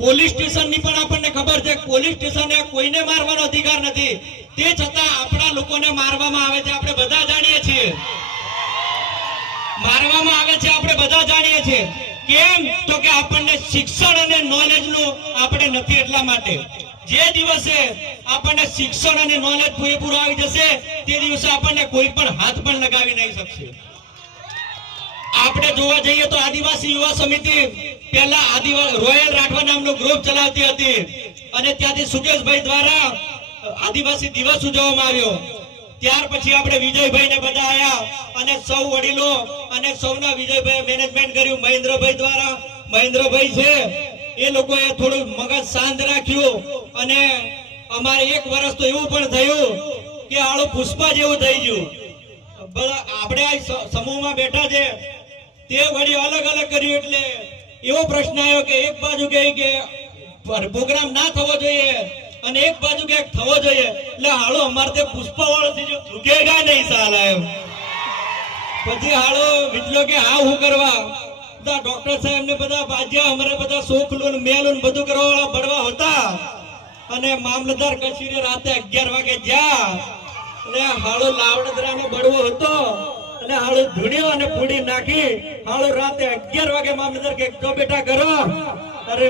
Police સ્ટેશનની પણ આપણને ખબર છે પોલીસ સ્ટેશને કોઈને મારવાનો અધિકાર નથી. તે છતાં આપણા લોકોને મારવામાં આવે છે. આપણે બધા જાણીએ છીએ. મારવામાં આવે છે. આપણે બધા જાણીએ છીએ. કેમ? તો કે આપણને શિક્ષણ અને નોલેજનું આપણે નથી એટલા માટે. જે દિવસે આપણને શિક્ષણ અને નોલેજ પૂરેપૂરું આવી જશે, તે દિવસે આપણને કોઈ પણ હાથ પણ લગાવી નહીં શકશે. આપણે જોવા જઈએ તો આદિવાસી યુવા સમિતિ પહેલા આદિવાસી રોયલ રાઠવા નામનું ગ્રુપ ચલાવતી હતી. અને ત્યાંથી સુકેશભાઈ દ્વારા આદિવાસી દિવસ ઉજવવામાં આવ્યો. ત્યાર પછી આપણે વિજયભાઈ ને બધા આવ્યા અને સૌ વડીલો અને સૌના વિજયભાઈ મેનેજમેન્ટ કર્યું. મહેન્દ્રભાઈ દ્વારા. મહેન્દ્રભાઈ છે, એ લોકોએ થોડું મગજ શાંત રાખ્યું અને અમારે એક વર્ષ તો એવું પણ થયું કે આળું પુષ્પા જેવું થઈ ગયું. આપણે આ સમૂહમાં બેઠા છે. તે વળી અલગ અલગ કર્યું એટલે એવો પ્રશ્ન આવ્યો કે એક બાજુ કહે કે પ્રોગ્રામ ના થવો જોઈએ અને એક બાજુ કે થવો જોઈએ. એટલે હાલો અમારે તે પુષ્પા વાળો થી નહીં સાલ એમ પછી હાલો વિચલો કે હા, હું કરવા? બધા ડોક્ટર સાહેબ ને બધા બાજ્યા અમારે બધા સોખલું ને મેલું બધું કરવા વાળા ભરવા હતા. અને મામલતદાર કચેરી રાતે અગિયાર વાગે જ્યાં. અને હાળો લાવડદરાનો બળવો હતો. અને હાળો ધૂણ્યો અને પૂડી નાખી. હાળો રાતે અગિયાર વાગે મામલતદાર કે, જો બેટા, કરો. અરે